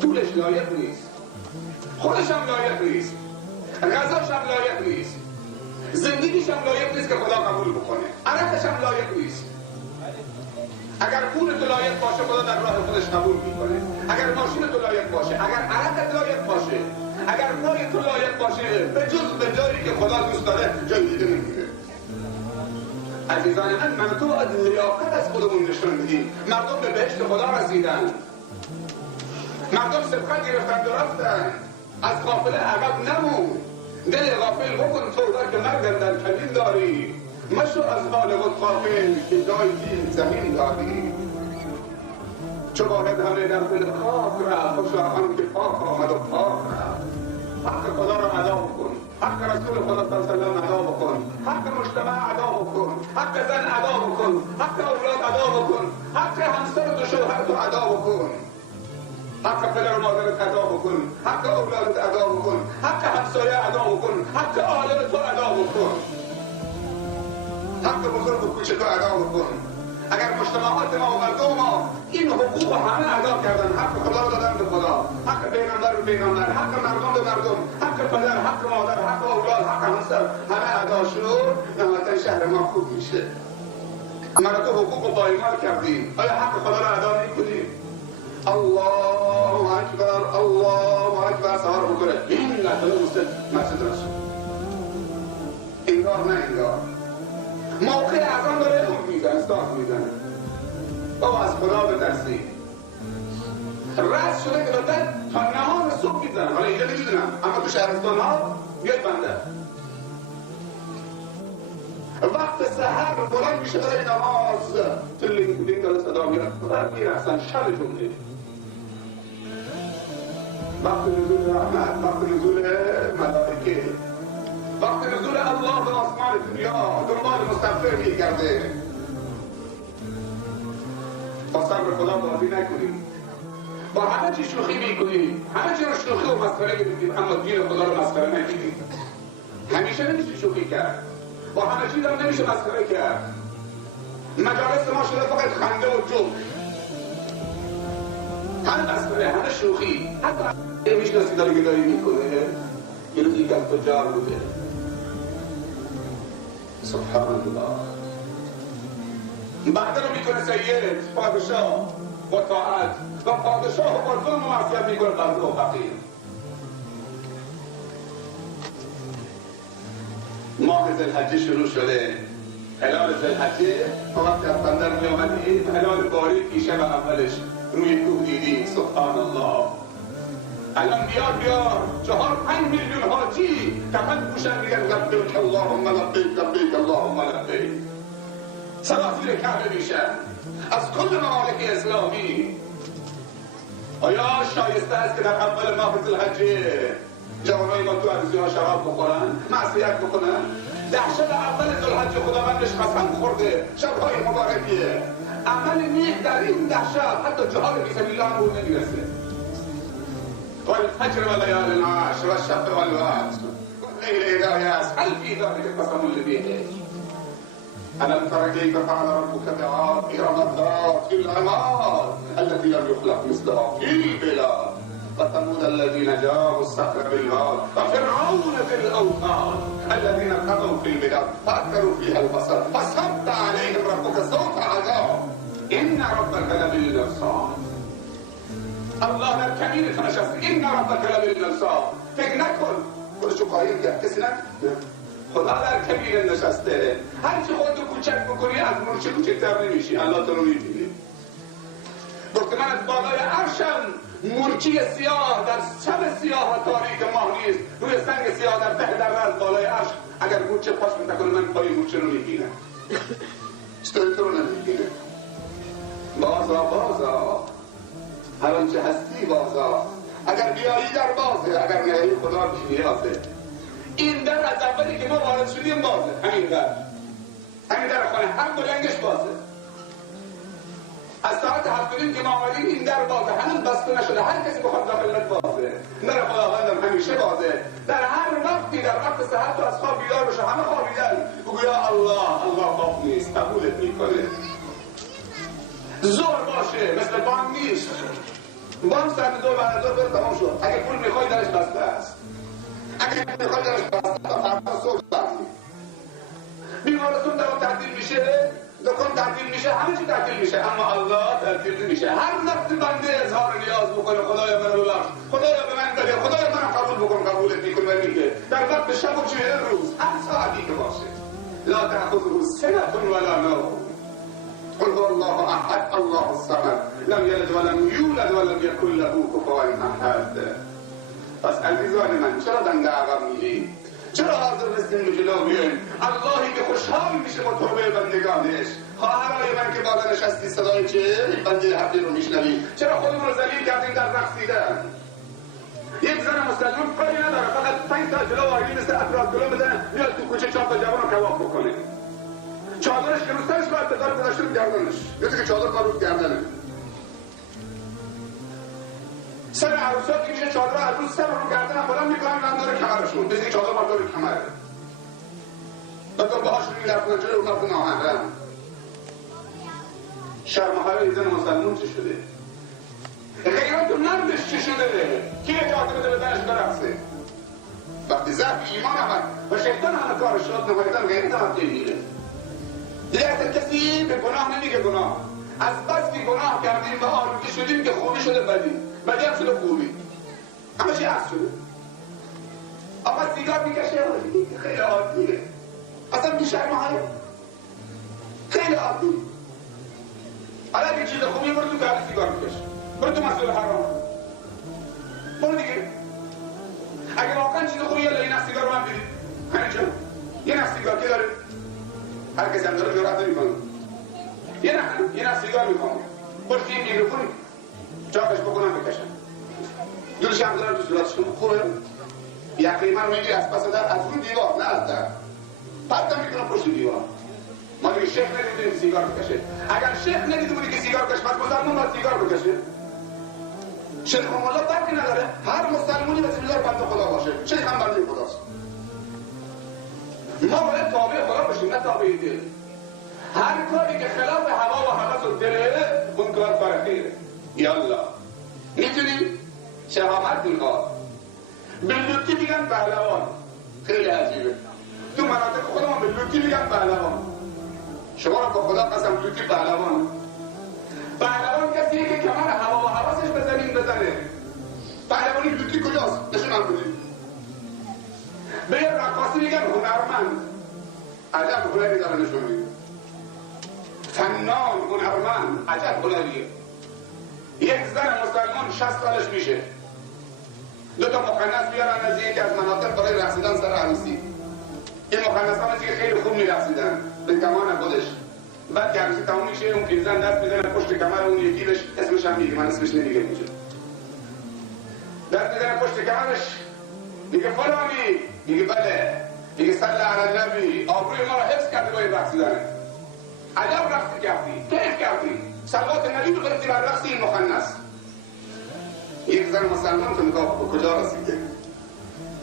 طولش لایق نیست، خودش هم لایق نیست، غذاش هم لایق نیست، زندگیش هم لایق نیست که خدا قبول بکنه، عرقش هم لایق نیست. اگر پول تو لایق باشه خدا در راه خودش قبول میکنه، اگر ماشین تو لایق باشه، اگر عرقت لایق باشه، اگر پای تو لایق باشه، به جز به جایی که خدا دوست داره جای دیگه نمیره. عزیزان من تو لیاقت از خودمون نشون بدیم. مردم به بهشت خدا رسیدن، مردم سبقت گرفتن و رفتن، از غافله عقب نمون. دل غافل بکن توبه که مرگ در کمین داری، مشو از حال خود غافل که جای دین زمین داری. چو باید همه در دل خاک رفت، خوشا هم که پاک آمد و پاک رفت. حق خدا را ادا بکن، حق رسول خدا صلی اللہ علیہ وسلم ادا بکن، حق مجتمع ادا بکن، حق زن ادا بکن، حق اولاد ادا بکن، حق همسر و شوهر تو ادا بکن، حق پدر و مادرت ادا بکن، حق اولادت ادا بکن، حق همسایه ادا بکن، حق عالم تو ادا بکن، حق بزرگ و کوچک ادا بکن. اگر مجتمعات ما و مردم ما این حقوق همه ادا کردن، حق خدا رو دادن به خدا، حق پیغمبر به پیغمبر، حق مردم به مردم، حق پدر، حق مادر، حق اولاد، حق همسر، همه ادا شد، نهایتا شهر ما خوب میشه. اما تو حقوق رو پایمال کردی، آیا حق خدا رو ادا میکنی؟ الله اکبر، الله اکبر سوار بکنه این لحظه مسجد رسول، انگار نه انگار موقع اذان داره اون میزن، استاد میزنه. بابا از خدا بترسی، رأس شده که دادن تا نهار صبح میزنن. حالا اینجا نمیدونم، اما تو شهرستان ها بیاد بنده وقت سحر بلند میشه برای نماز، تلینگ بودین داره صدا میرسن شب جمعه، وقت نزول رحمت، وقت نزول ملائکه، وقت نزول الله به آسمان دنیا دنبال مستغفر میگرده. با صبر خدا بازی نکنیم، با همه چی شوخی میکنیم، همه چی رو شوخی و مسخره میکنیم، اما دین خدا رو مسخره نکنیم. همیشه نمیشه شوخی کرد، با همه چیز هم نمیشه مسخره کرد. مجالس ما شده فقط خنده و جوک، همه مسخره، همه شوخی. حتی میشناسی داره گدایی میکنه، یه روز یک از تجار بوده، سبحان الله، بعد رو میکنه سید، پادشاه با طاعت، و پادشاه و با ظلم و معصیت میکنه بنده و فقیر. ماه ذوالحجه شروع شده، هلال ذوالحجه، ما وقتی از بندر می آمدیم هلال باریکی شب اولش روی کوه دیدیم. سبحان الله. الان بیار 4-5 میلیون حاجی کفن پوشن میگن لبیک اللهم لبیک، لبیک اللهم لبیک، سراسیر کعبه میشن از کل ممالک اسلامی. آیا شایسته است که در اول ماه ذوالحجه جوانای ما تو عروسی‌ها شراب بخورن، معصیت بکنن؟ ده شب اول ذوالحجه خداوندش قسم خورده، شب‌های مبارکیه، عمل نیک در این 10 شب حتی جهاد فی سبیل الله رو نمیرسه. والفجر وليال العشر والشفع والوتر والليل إذا يسر هل في ذلك قسم لذي حجر ألم تر كيف فعل ربك بعاد إرم ذات العماد التي لم يخلق مثلها في البلاد وثمود الذين جابوا الصخر بالواد وفرعون ذي الأوتاد الذين طغوا في البلاد فأكثروا فيها الفساد فصب عليهم ربك صوت عذاب إن ربك لبالمرصاد. الله در کمین تو نشست، این ربک لبالمرصاد. فکر نکن خودشو قایم کرد، کسی نکن، خدا در کمین نشسته. هرچی خودتو کوچک بکنی از مورچه کوچکتر نمیشی، الله تو رو میبینی. گفته من از بالای عرشم مورچی سیاه در شب سیاه و تاریک ماه نیست، روی سنگ سیاه در ته در از بالای عرش اگر مورچه پاش میتکنه من پای مورچه رو میبینم، چطوری تو رو نمیبینه؟ بازا هر آنچه هستی بازا، اگر بیایی در بازه، اگر نیایی خدا بی نیازه. این در از اولی که ما وارد شدیم بازه، همین در خانه هر بلنگش بازه. از ساعت 7:30 که ما آمدیم این در بازه، هنوز بسته نشده، هر کسی بخواد داخل بازه. در خداوندم همیشه بازه. در هر وقتی در وقت سحر تو از خواب بیدار بشه، همه خوابیدن، بگو یا الله، الله خواب نیست، قبولت میکنه. زور باشه، مثل بانک نیست. بانک ساعت 2 بعد از ظهر بره تمام شد. اگه پول میخوای درش بسته است. اگه پول میخوای درش بسته است تا فردا صبح بخوری. بیمارستون دوا تعطیل میشه، دکان تعطیل میشه، همه چی تعطیل میشه، اما الله تعطیل نمیشه. هر وقت بنده اظهار نیاز بکنه خدایا منو ببخش، خدایا به من بده، خدایا منو قبول بکن، قبولت میکنه و میگه. در وقت شب و 40 روز هر ساعتی که باشه. لا تأخذه سنة ولا نوم. قل هو الله احد الله الصمد لم یلد ولم یولد ولم یکن له کفوا احد. پس عزیزان من چرا دنده عقب میری؟ چرا حاضر نیستیم به جلو بیاییم؟ اللهی که خوشحال میشه با توبه بندگانش. خواهرای من که بالا نشستی صدای چه بنده حقی رو میشنوی، چرا خودمون رو ذلیل کردیم در رقصیدن؟ یک زن مسلمان کاری نداره، فقط 5 تا جلو آیلی مثل افراد جلو بزنه میاد تو کوچه 4 تا جوان رو کباب بکنه. چادرش که رو سرش باید بذاره گذاشته رو گردنش، مثل که چادر کار رو گردنه. سر عروسات که میشه چادر عروس سر رو گردن هم بلند میکنن من داره کمرشون، مثل که چادر باید داره کمره. بطور باهاش رو میرفتن جلو اون رفتن آهنرم. شرمهای زن مسلمون چه شده؟ غیرتون نردش چه شده؟ کی اجازه بده به زنش برقصه؟ وقتی ضعف ایمان آمد و شیطان همه کارش شد نهایتا غیرت هم از میره. دیگه اصلا کسی به گناه نمیگه گناه. از بس که گناه کردیم و آلوده شدیم که خوبی شده بدی هم شده خوبی. همه چی عکس شده. آقا سیگار میکشه خیلی عادیه. اصلا بی‌شرم‌های خیلی عادی. حالا اگه چیز خوبی برو تو کاری سیگار میکش، برو تو مسئول حرام، برو دیگه. اگه واقعا چیز خوبی یه نفس سیگار رو هم بیدید همینجا یه نفس سیگار که داره هر کسی هم داره جرأت نمی‌کنه. یه نفس سیگار میخوام پشت این میکروفون چاقش بکنم بکشم دورش هم دارم تو صورتش کنم خوبه؟ یقه من رو میگیری از پس در از رو دیوار نه از در پرتم میکنم پشت دیوار. ما دیگه شیخ ندیدیم که سیگار بکشه. اگر شیخ ندیده بودی که سیگار بکشه پس مسلمان باید سیگار بکشه. شیخ مولا فرقی نداره، هر مسلمونی مثل میلار بنده خدا باشه، شیخ هم بنده خداست. ما باید تابع خدا باشیم نه تابع دل. هر کاری که خلاف هوا و هوس و دله اون کار فرقیه. یالله میتونیم شهامت میخواد به لوتی میگن پهلوان. خیلی عجیبه تو مناطق خودمان به لوتی میگن پهلوان. شما رو با خدا قسم لوتی پهلوان. پهلوان کسیه که کمر هوا و هوسش به زمین بزنه. پهلوانی لوتی کجاست؟ نشونم بودیم. به یه رقاصی میگن هنرمند. عجب هنری داره نشون میده. فنان هنرمند عجب هنریه. یک زن مسلمان 60 سالش میشه 2 تا مخنث بیارن از یکی از مناطق برای رقصیدن سر عروسی. این مخنث ها که خیلی خوب میرقصیدن به کمان خودش. بعد که عروسی تموم میشه اون پیرزن دست میزنه پشت کمر اون یکی بهش اسمش هم میگه، من اسمش نمیگم اینجا. دست میزنه پشت کمرش میگه فلانی، میگه بله، میگه صلی علی النبی، آبروی ما رو حفظ کردی با این رقصیدنه. عجب رقصی کردی، کیف کردی، صلوات نبی رو گرفتی بر رقص این مخنث. یک زن مسلمان تو نگاه به کجا رسیده؟